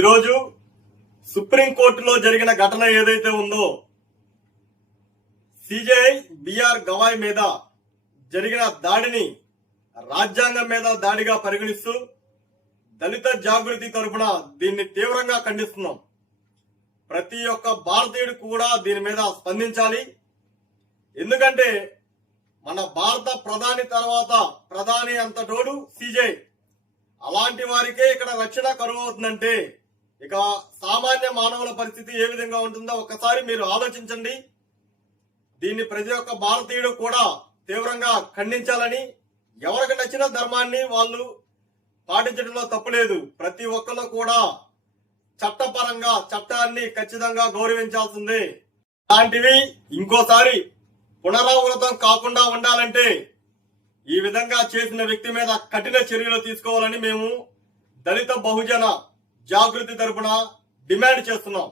ఈరోజు సుప్రీంకోర్టులో జరిగిన ఘటన ఏదైతే ఉందో సిజేఐ బిఆర్ గవాయ్ మీద జరిగిన దాడిని రాజ్యాంగం మీద దాడిగా పరిగణిస్తూ దళిత జాగృతి తరపున దీన్ని తీవ్రంగా ఖండిస్తున్నాం. ప్రతి ఒక్క భారతీయుడు కూడా దీని మీద స్పందించాలి. ఎందుకంటే మన భారత ప్రధాని తర్వాత ప్రధాని అంతటోడు సిజేఐ. అలాంటి వారికే ఇక్కడ రక్షణ కరువు అవుతుందంటే ఇక సామాన్య మానవుల పరిస్థితి ఏ విధంగా ఉంటుందో ఒక్కసారి మీరు ఆలోచించండి. దీన్ని ప్రతి ఒక్క భారతీయుడు కూడా తీవ్రంగా ఖండించాలని, ఎవరికి నచ్చిన ధర్మాన్ని వాళ్ళు పాటించడంలో తప్పులేదు. ప్రతి ఒక్కరు కూడా చట్టపరంగా చట్టాన్ని ఖచ్చితంగా గౌరవించాల్సిందే. అలాంటివి ఇంకోసారి పునరావృతం కాకుండా ఉండాలంటే ఈ విధంగా చేసిన వ్యక్తి మీద కఠిన చర్యలు తీసుకోవాలని మేము దళిత బహుజన జాగృతి తరపున డిమాండ్ చేస్తున్నాం.